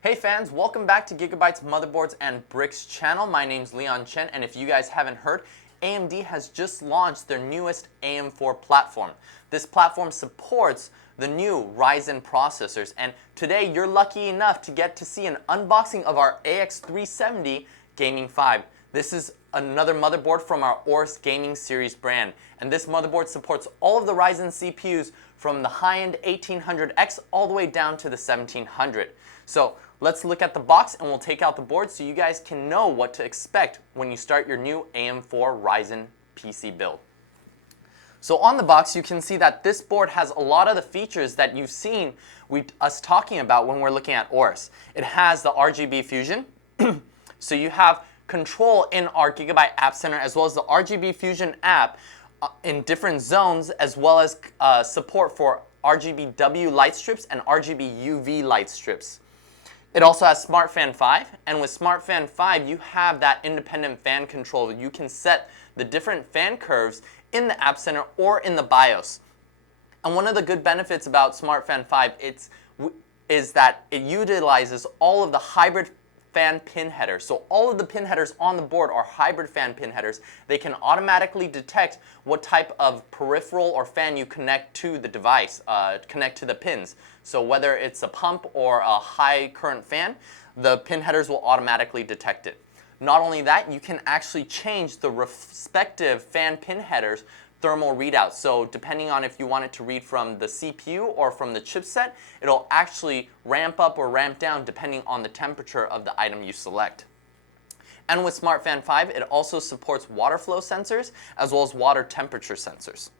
Hey fans, welcome back to Gigabyte's Motherboards and BRIX channel. My name's Leon Chen, and if you guys haven't heard, AMD has just launched their newest AM4 platform. This platform supports the new Ryzen processors, and today you're lucky enough to get to see an unboxing of our AX370 Gaming 5. This is another motherboard from our AORUS Gaming Series brand, and this motherboard supports all of the Ryzen CPUs from the high-end 1800X all the way down to the 1700. So let's look at the box and we'll take out the board so you guys can know what to expect when you start your new AM4 Ryzen PC build. So on the box you can see that this board has a lot of the features that you've seen us talking about when we're looking at AORUS. It has the RGB Fusion, so you have control in our Gigabyte App Center as well as the RGB Fusion app in different zones, as well as support for RGB W light strips and RGB UV light strips. It also has Smart Fan 5, and with Smart Fan 5 you have that independent fan control. You can set the different fan curves in the App Center or in the BIOS. And one of the good benefits about Smart Fan 5 is that it utilizes all of the hybrid fan pin headers. So all of the pin headers on the board are hybrid fan pin headers. They can automatically detect what type of peripheral or fan you connect to the device, connect to the pins. So whether it's a pump or a high current fan, the pin headers will automatically detect it. Not only that, you can actually change the respective fan pin headers thermal readouts. So depending on if you want it to read from the CPU or from the chipset, it'll actually ramp up or ramp down depending on the temperature of the item you select. And with Smart Fan 5, it also supports water flow sensors as well as water temperature sensors.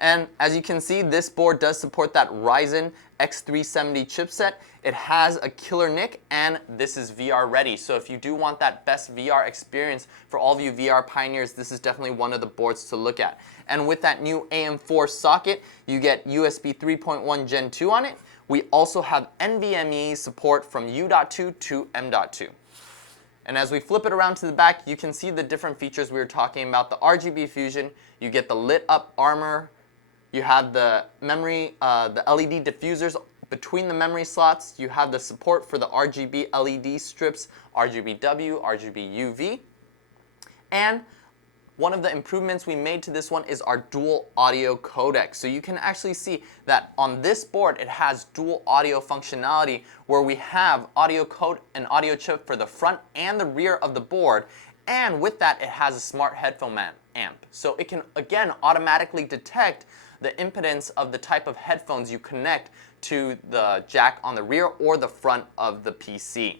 And as you can see, this board does support that Ryzen X370 chipset. It has a killer NIC, and this is VR ready. So if you do want that best VR experience for all of you VR pioneers, this is definitely one of the boards to look at. And with that new AM4 socket, you get USB 3.1 Gen 2 on it. We also have NVMe support from U.2 to M.2. And as we flip it around to the back, you can see the different features we were talking about. The RGB Fusion, you get the lit up armor. You have the memory, the LED diffusers between the memory slots. You have the support for the RGB LED strips, RGB W, RGB UV. And one of the improvements we made to this one is our dual audio codec. So you can actually see that on this board it has dual audio functionality where we have audio code and audio chip for the front and the rear of the board. And with that it has a smart headphone amp. So it can again automatically detect the impedance of the type of headphones you connect to the jack on the rear or the front of the PC.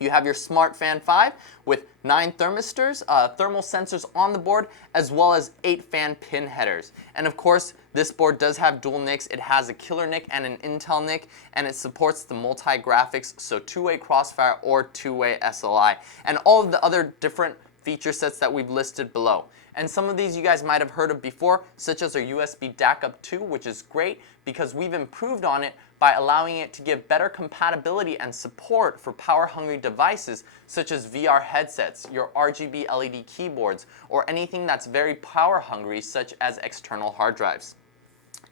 You have your Smart Fan 5 with 9 thermistors, thermal sensors on the board, as well as 8 fan pin headers. And of course, this board does have dual NICs. It has a killer NIC and an Intel NIC, and it supports the multi-graphics, so two-way crossfire or two-way SLI, and all of the other different feature sets that we've listed below. And some of these you guys might have heard of before, such as our USB DAC-UP 2, which is great because we've improved on it by allowing it to give better compatibility and support for power-hungry devices such as VR headsets, your RGB LED keyboards, or anything that's very power-hungry such as external hard drives.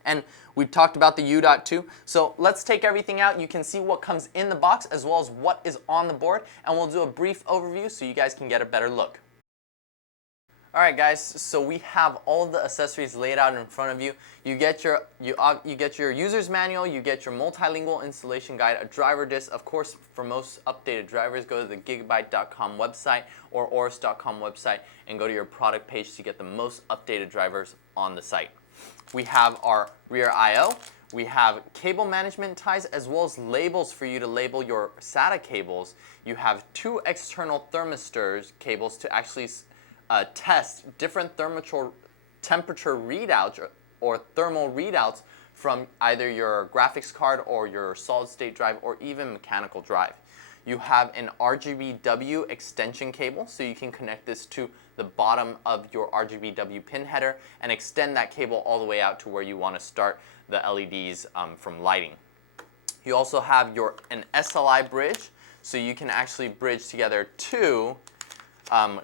And we've talked about the U.2, so let's take everything out. You can see what comes in the box as well as what is on the board, and we'll do a brief overview so you guys can get a better look. Alright guys, so we have all of the accessories laid out in front of you. You get your user's manual, you get your multilingual installation guide, a driver disc. Of course, for most updated drivers, go to the gigabyte.com website or aorus.com website and go to your product page to get the most updated drivers on the site. We have our rear I/O. We have cable management ties as well as labels for you to label your SATA cables. You have 2 external thermistors cables to actually test different temperature readouts or thermal readouts from either your graphics card or your solid state drive or even mechanical drive. You have an RGB W extension cable, so you can connect this to the bottom of your RGB W pin header and extend that cable all the way out to where you want to start the LEDs from lighting. You also have an SLI bridge, so you can actually bridge together 2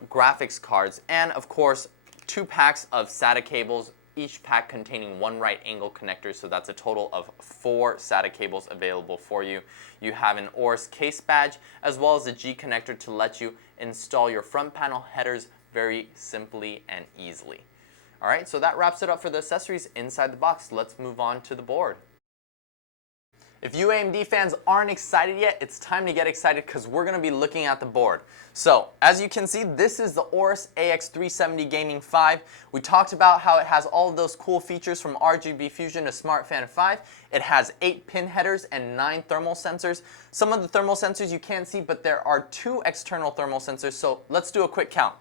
graphics cards, and of course 2 packs of SATA cables, each pack containing one right angle connector, so that's a total of 4 SATA cables available for you. You have an AORUS case badge as well as a G connector to let you install your front panel headers very simply and easily. Alright, so that wraps it up for the accessories inside the box. Let's move on to the board. If you AMD fans aren't excited yet, it's time to get excited because we're going to be looking at the board. So, as you can see, this is the AORUS AX370 Gaming 5. We talked about how it has all of those cool features from RGB Fusion to SmartFan 5. It has 8 pin headers and 9 thermal sensors. Some of the thermal sensors you can't see, but there are 2 external thermal sensors, so let's do a quick count.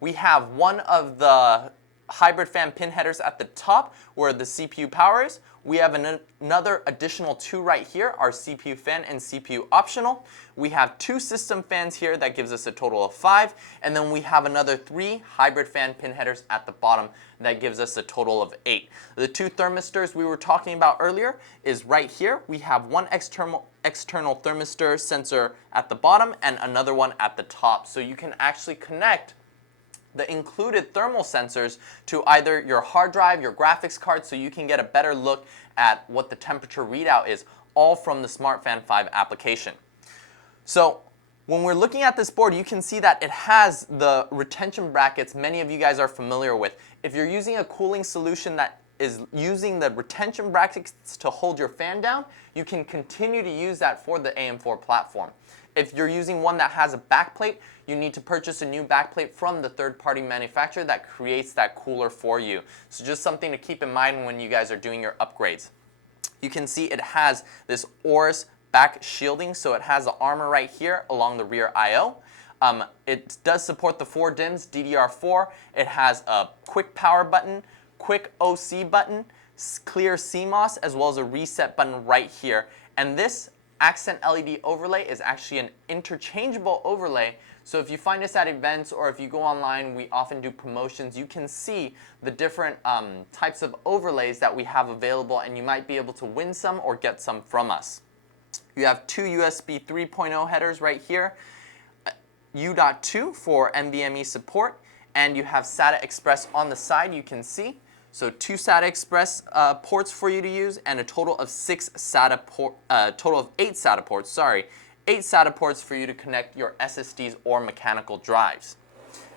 We have one of the hybrid fan pin headers at the top where the CPU power is. We have another additional 2 right here, our CPU fan and CPU optional. We have 2 system fans here, that gives us a total of 5. And then we have another 3 hybrid fan pin headers at the bottom, that gives us a total of 8. The 2 thermistors we were talking about earlier is right here. We have one external thermistor sensor at the bottom and another one at the top. So you can actually connect the included thermal sensors to either your hard drive, your graphics card, so you can get a better look at what the temperature readout is, all from the SmartFan 5 application. So when we're looking at this board, you can see that it has the retention brackets many of you guys are familiar with. If you're using a cooling solution that is using the retention brackets to hold your fan down, you can continue to use that for the AM4 platform. If you're using one that has a backplate, you need to purchase a new backplate from the third-party manufacturer that creates that cooler for you. So just something to keep in mind when you guys are doing your upgrades. You can see it has this AORUS back shielding, so it has the armor right here along the rear I/O. It does support the 4 DIMMs, DDR4. It has a quick power button, quick OC button, clear CMOS, as well as a reset button right here. And this accent LED overlay is actually an interchangeable overlay, so if you find us at events or if you go online, we often do promotions. You can see the different types of overlays that we have available, and you might be able to win some or get some from us. You have 2 USB 3.0 headers right here, U.2 for NVMe support, and you have SATA Express on the side, you can see. So 2 SATA Express ports for you to use, and a total of 8 SATA ports, sorry. 8 SATA ports for you to connect your SSDs or mechanical drives.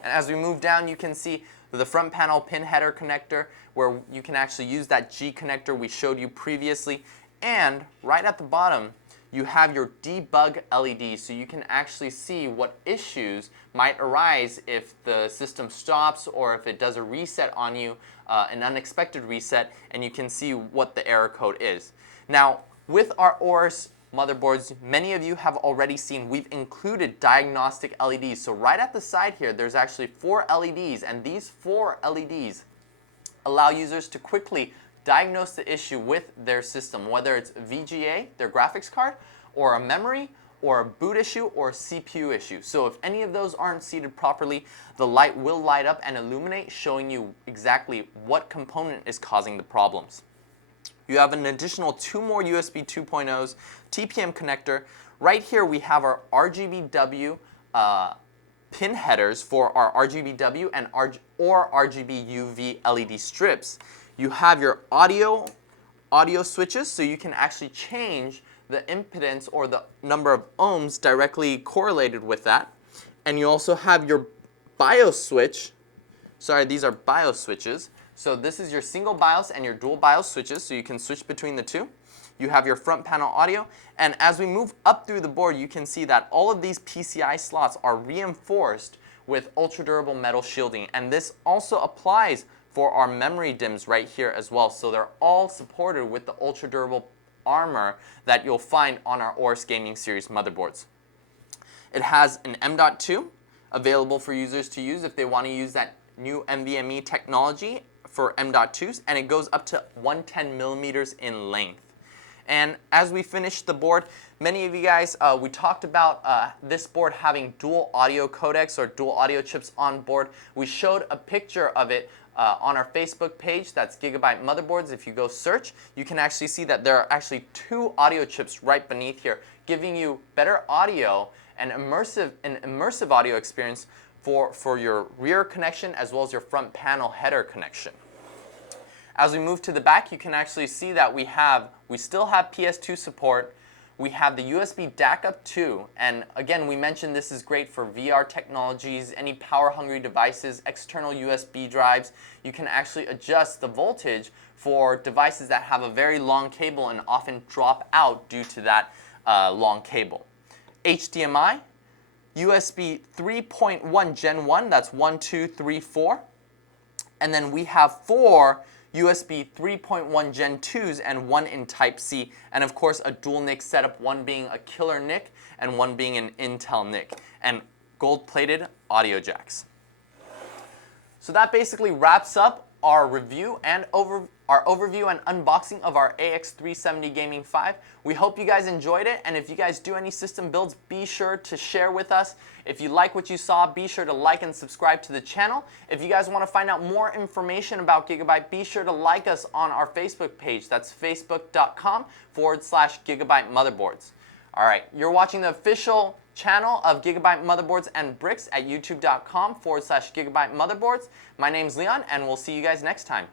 And as we move down, you can see the front panel pin header connector, where you can actually use that G connector we showed you previously. And right at the bottom, you have your debug LED, so you can actually see what issues might arise if the system stops or if it does a reset on you, an unexpected reset, and you can see what the error code is. Now, with our AORUS motherboards, many of you have already seen we've included diagnostic LEDs. So right at the side here, there's actually 4 LEDs, and these 4 LEDs allow users to quickly diagnose the issue with their system, whether it's VGA, their graphics card, or a memory, or a boot issue, or a CPU issue. So if any of those aren't seated properly, the light will light up and illuminate, showing you exactly what component is causing the problems. You have an additional 2 more USB 2.0s, TPM connector. Right here we have our RGBW pin headers for our RGBW and or RGB UV LED strips. You have your audio switches, so you can actually change the impedance or the number of ohms directly correlated with that. And you also have your BIOS switch. Sorry, these are BIOS switches. So this is your single BIOS and your dual BIOS switches, so you can switch between the 2. You have your front panel audio, and as we move up through the board, you can see that all of these PCI slots are reinforced with ultra durable metal shielding, and this also applies for our memory DIMMs right here as well. So they're all supported with the ultra durable armor that you'll find on our AORUS Gaming Series motherboards. It has an M.2 available for users to use if they want to use that new NVMe technology for M.2s, and it goes up to 110 millimeters in length. And as we finish the board, many of you guys, we talked about this board having dual audio codecs or dual audio chips on board. We showed a picture of it on our Facebook page, that's GIGABYTE Motherboards. If you go search, you can actually see that there are actually 2 audio chips right beneath here, giving you better audio and immersive audio experience for your rear connection as well as your front panel header connection. As we move to the back, you can actually see that we still have PS2 support. We have the USB DAC-UP 2, and again, we mentioned this is great for VR technologies, any power-hungry devices, external USB drives. You can actually adjust the voltage for devices that have a very long cable and often drop out due to that long cable. HDMI, USB 3.1 Gen 1, that's 1, 2, 3, 4. And then we have 4 USB 3.1 Gen 2s and 1 in Type-C. And of course a dual NIC setup, one being a killer NIC and one being an Intel NIC. And gold-plated audio jacks. So that basically wraps up our review and our overview and unboxing of our AX370 Gaming 5. We hope you guys enjoyed it, and if you guys do any system builds, be sure to share with us. If you like what you saw, be sure to like and subscribe to the channel. If you guys want to find out more information about Gigabyte, be sure to like us on our Facebook page. That's facebook.com/Gigabyte Motherboards. Alright, you're watching the official channel of Gigabyte Motherboards and BRIX at youtube.com/Gigabyte Motherboards. My name's Leon, and we'll see you guys next time.